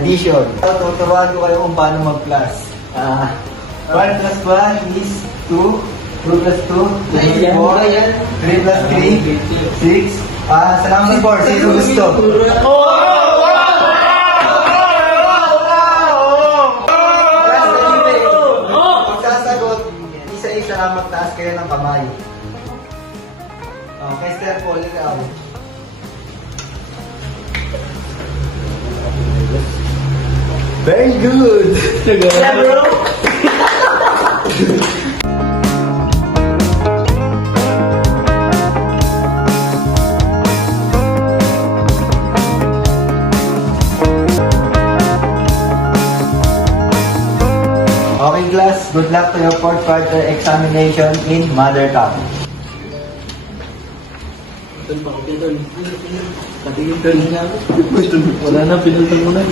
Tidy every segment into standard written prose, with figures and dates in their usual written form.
addition. Tuturuan ko kayo kung paano mag-plus. 1 plus 1 is 2. 2 plus 2 is 4. 3 plus 3, 6. Salamat po. Sino gusto? Magsasagot, isa-isa lang magtaas kayo ng kamay. Kay Sir Paul, ikaw. Very good! Yeah, bro! Okay, class. Good luck to your fourth quarter examination in Mother Tongue. Wala na, pinultang mo na.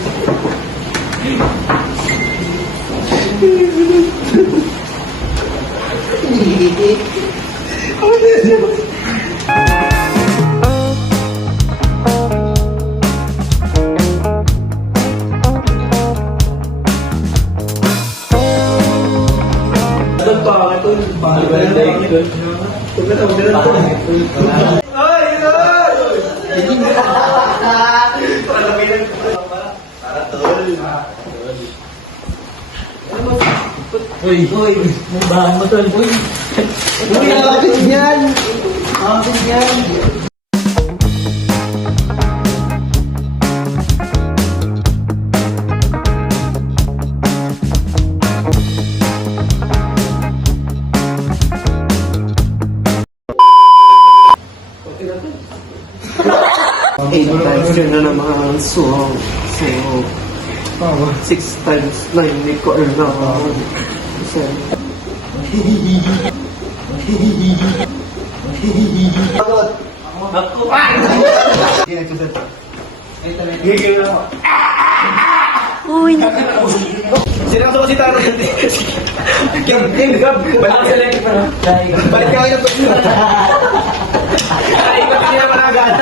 Uy, bahan mo tol. Uy, Akin yan! Akin yan! Eight times yun na naman. So 6 times 9 may ko na. Pagod! Ako! Hindi nagsusad. Gigil ako. Uy, Sino ko si Taro? Balik sa lagi pa. Balik ka kayo ng pagsulat. Ay, ba't hindi naman agad?